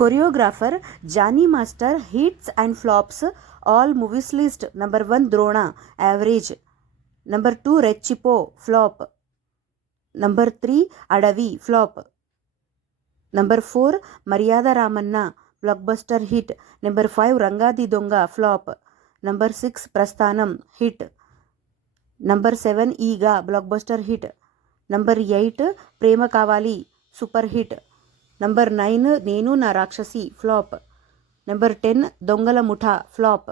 Choreographer Johnny Master hits and flops all movies list. Number 1 Drona average. Number 2 Red Chipo flop. Number 3 Adavi flop. Number 4 Maryada Ramanna blockbuster hit. Number 5 Rangadi Donga flop. Number 6 Prasthanam hit. Number 7 Eega blockbuster hit. Number 8 Prema Kavali super hit. Number 9 Nenu Na Rakshasi flop. Number 10 Dongala Mutha flop.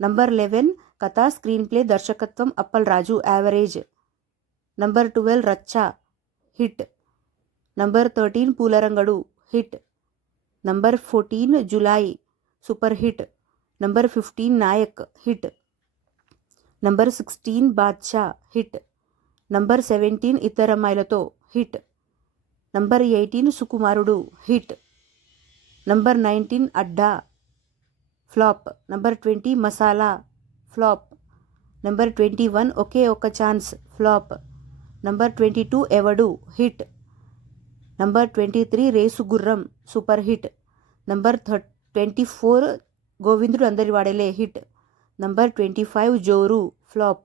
Number 11 Katha screenplay Darshakatvam Appal Raju average. Number 12 Racha hit. Number 13 Pularangadu hit. Number 14 July super hit. Number 15 Nayak hit. Number 16 Badshah hit. Number 17 Itaramaylato hit. Number 18 Sukumarudu hit. Number 19 Adda flop. Number 20 Masala flop. Number 21 Okay Oka Chance flop. Number 22 Evadu hit. Number 23 Resu Gurram super hit. Number 24 Govindru Andari Vadele hit. Number 25 Joru flop.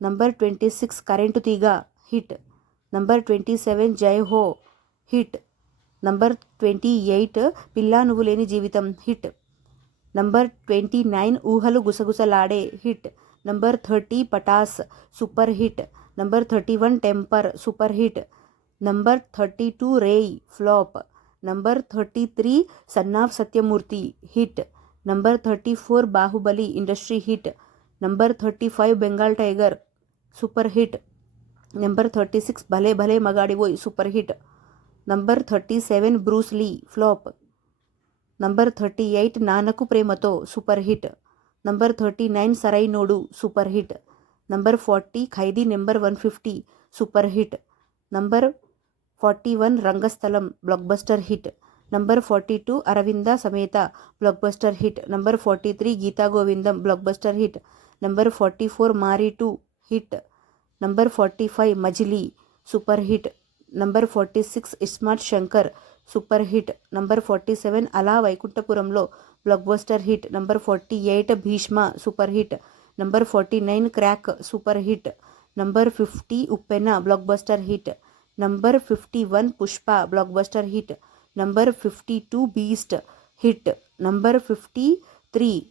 Number 26 Karentu Tiga hit. Number 27 Jai Ho hit. Number 28 Pilla Nuvu Leni Jeevitam hit. Number 29 Uhalu Gusagusalade hit. Number 30 Patas super hit. Number 31 Temper super hit. Number 32 Ray flop. Number 33 Son of Satyamurthy hit. Number 34 Bahubali industry hit. Number 35 Bengal Tiger super hit. Number 36 Bhale Bhale Magadi Boy super hit. Number 37 Bruce Lee flop. Number 38 Nanaku Premato super hit. Number 39 Sarai Nodu super hit. Number 40 Khaidi number 150 super hit. Number 41 Rangasthalam blockbuster hit. Number 42 Aravinda Sameta blockbuster hit. Number 43 Geeta Govindam blockbuster hit. Number 44 Mari 2 hit. Number 45 Majili super hit. Number 46 Ismat Shankar super hit. Number 47 Ala Vaikuntapuramlo blockbuster hit. Number 48 Bhishma super hit. Number 49 Crack super hit. Number 50 Uppena blockbuster hit. Number 51 Pushpa blockbuster hit. Number 52 Beast hit. Number 53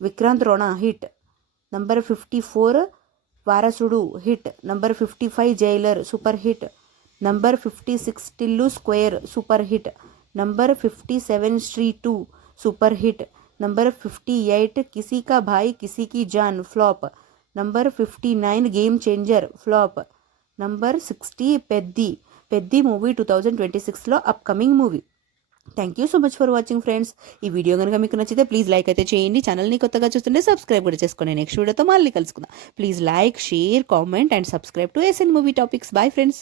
Vikrant Rona hit. Number 54 Varasudu hit. Number 55 Jailer super hit. Number 56 Tillu Square super hit. Number 57 Street 2 super hit. Number 58 Kisi Ka Bhai Kisi Ki Jaan flop. Number 59 Game Changer flop. Number 60 Peddi movie 2026లో upcoming movie. Thank you so much for watching friends. ఈ video కనుక మీకు నచ్చితే please like అయితే చేయండి. ఛానల్ని కొత్తగా చూస్తుంటే సబ్స్క్రైబ్ కూడా చేసుకోండి. నెక్స్ట్ వీడియోతో మళ్ళీ కలుసుకుందాం. Please like, share, comment and subscribe to SN movie topics. Bye friends.